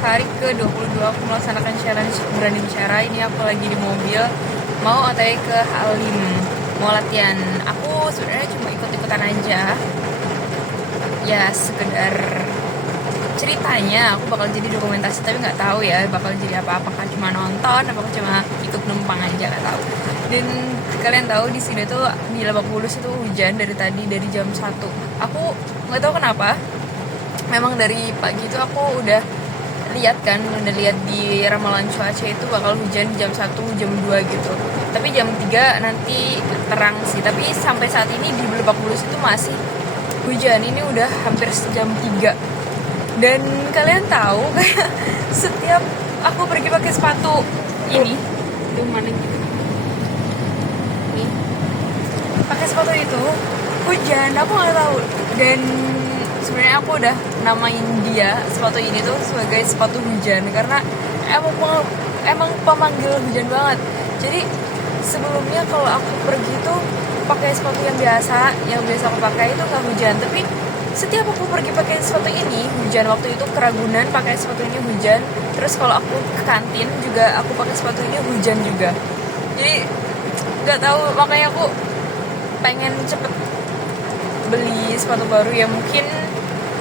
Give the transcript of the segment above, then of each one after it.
hari ke-22 aku melaksanakan challenge berani bicara. Ini aku lagi di mobil mau OTW ke Halim, mau latihan. Aku sebenarnya cuma ikut-ikutan aja, ya sekedar ceritanya aku bakal jadi dokumentasi, tapi nggak tahu ya bakal jadi apa. Apakah cuma nonton, apakah cuma ikut numpang aja, nggak tahu. Dan kalian tahu di sini tuh di Lebak Bulus itu hujan dari tadi, dari jam 1. Aku nggak tahu kenapa, memang dari pagi itu aku udah lihat di ramalan cuaca itu bakal hujan jam 1, jam 2 gitu. Tapi jam 3 nanti terang sih. Tapi sampai saat ini di Lebak Bulus itu masih hujan. Ini udah hampir jam 3. Dan kalian tahu kayak setiap aku pergi pakai sepatu ini, itu mana gitu. Nih. Pakai sepatu itu hujan, aku nggak tahu. Dan sebenarnya aku udah namain dia sepatu ini tuh sebagai sepatu hujan karena emang pemanggil hujan banget. Jadi sebelumnya kalau aku pergi tuh pakai sepatu yang biasa aku pakai itu nggak hujan, tapi setiap aku pergi pakai sepatu ini hujan. Waktu itu ke Ragunan pakai sepatu ini hujan, terus kalau aku ke kantin juga aku pakai sepatu ini hujan juga. Jadi nggak tahu, makanya aku pengen cepet beli sepatu baru. Ya mungkin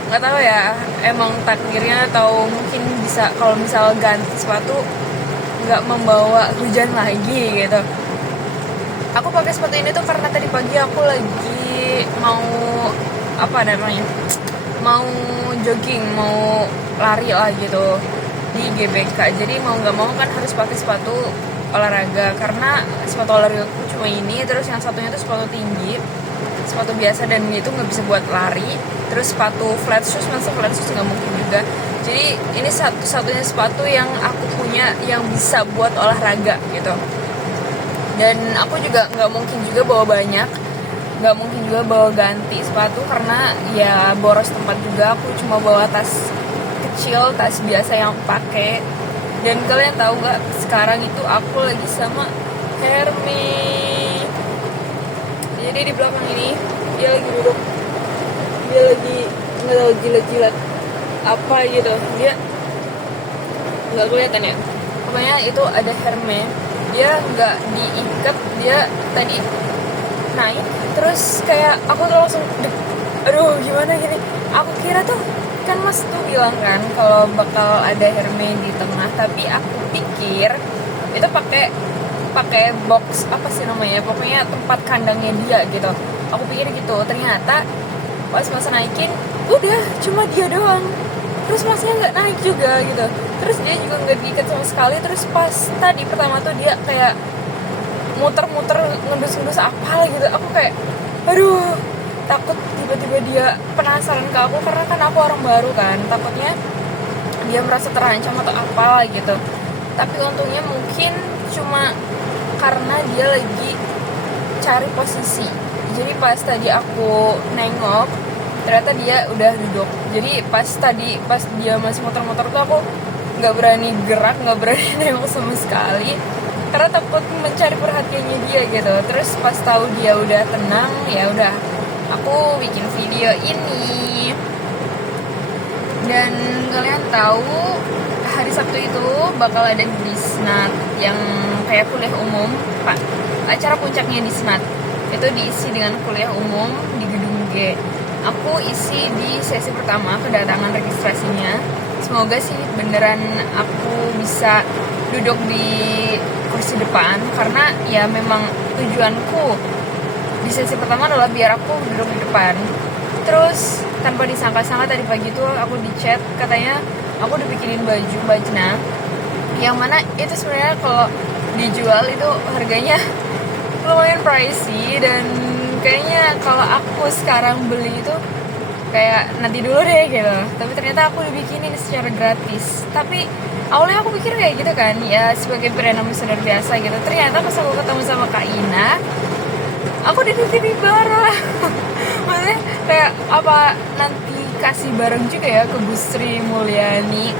nggak tahu ya, emang takdirnya, atau mungkin bisa kalau misal ganti sepatu nggak membawa hujan lagi gitu. Aku pakai sepatu ini tuh karena tadi pagi aku lagi mau jogging, mau lari lah gitu di GBK. Jadi mau nggak mau kan harus pakai sepatu olahraga, karena sepatu olahraga aku cuma ini, terus yang satunya tuh sepatu tinggi, sepatu biasa, dan itu nggak bisa buat lari. Terus sepatu flat shoes, masa flat shoes nggak mungkin juga. Jadi ini satu-satunya sepatu yang aku punya yang bisa buat olahraga gitu. Dan aku juga nggak mungkin juga bawa banyak, nggak mungkin juga bawa ganti sepatu karena ya boros tempat juga. Aku cuma bawa tas kecil, tas biasa yang aku pakai. Dan kalian tahu nggak, sekarang itu aku lagi sama Hermi. Jadi di belakang ini dia lagi duduk, dia lagi nggak tahu jilat-jilat apa gitu. Dia nggak kelihatan ya, pokoknya itu ada Herme. Dia nggak diikat, dia tadi naik, terus kayak aku tuh langsung aduh gimana gini. Aku kira tuh kan mas tuh bilang kan kalau bakal ada Herme di tengah, tapi aku pikir itu pakai box apa sih namanya, pokoknya tempat kandangnya dia gitu. Aku pikir gitu, ternyata pas mas naikin udah cuma dia doang, terus masnya nggak naik juga gitu. Terus dia juga nggak diikat sama sekali. Terus pas tadi pertama tuh dia kayak muter-muter, ngendus-ngendus apa gitu. Aku kayak aduh, takut tiba-tiba dia penasaran ke aku, karena kan aku orang baru kan, takutnya dia merasa terancam atau apa gitu. Tapi untungnya mungkin cuma karena dia lagi cari posisi. Jadi pas tadi aku nengok, ternyata dia udah duduk. Jadi pas dia masih muter-muter tuh aku nggak berani gerak, nggak berani nengok sama sekali, karena takut mencari perhatiannya dia gitu. Terus pas tahu dia udah tenang, ya udah aku bikin video ini. Dan kalian tahu hari Sabtu itu bakal ada Disnat yang kayak kuliah umum, Pak. Acara puncaknya Disnat itu diisi dengan kuliah umum di gedung G. Aku isi di sesi pertama kedatangan registrasinya. Semoga sih beneran aku bisa duduk di kursi depan, karena ya memang tujuanku di sesi pertama adalah biar aku duduk di depan. Terus tanpa disangka-sangka tadi pagi tuh aku di chat, katanya aku udah bikinin baju bajna, yang mana itu sebenarnya kalau dijual itu harganya lumayan pricey, dan kayaknya kalau aku sekarang beli itu kayak nanti dulu deh gitu. Tapi ternyata aku dibikinin secara gratis. Tapi awalnya aku pikir kayak gitu kan, ya sebagai brand ambassador biasa gitu. Ternyata pas aku ketemu sama Kak Ina, aku dititipin barang. Maksudnya kayak apa nanti kasih barang juga ya ke Bu Sri Mulyani.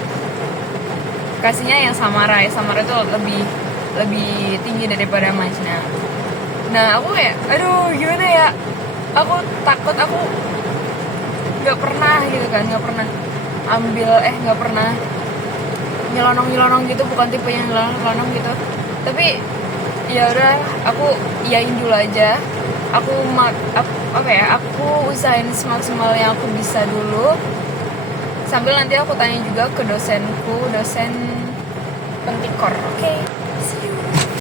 Kasihnya yang Samara itu lebih tinggi daripada Majna. Nah aku kayak aduh gimana ya, aku takut, aku nggak pernah gitu kan, nggak pernah nyelonong gitu, bukan tipe yang nyelonong gitu. Tapi ya udah, aku iyain dulu aja. Aku usahain semaksimal yang aku bisa dulu, sambil nanti aku tanya juga ke dosen pentikor. Oke, see you.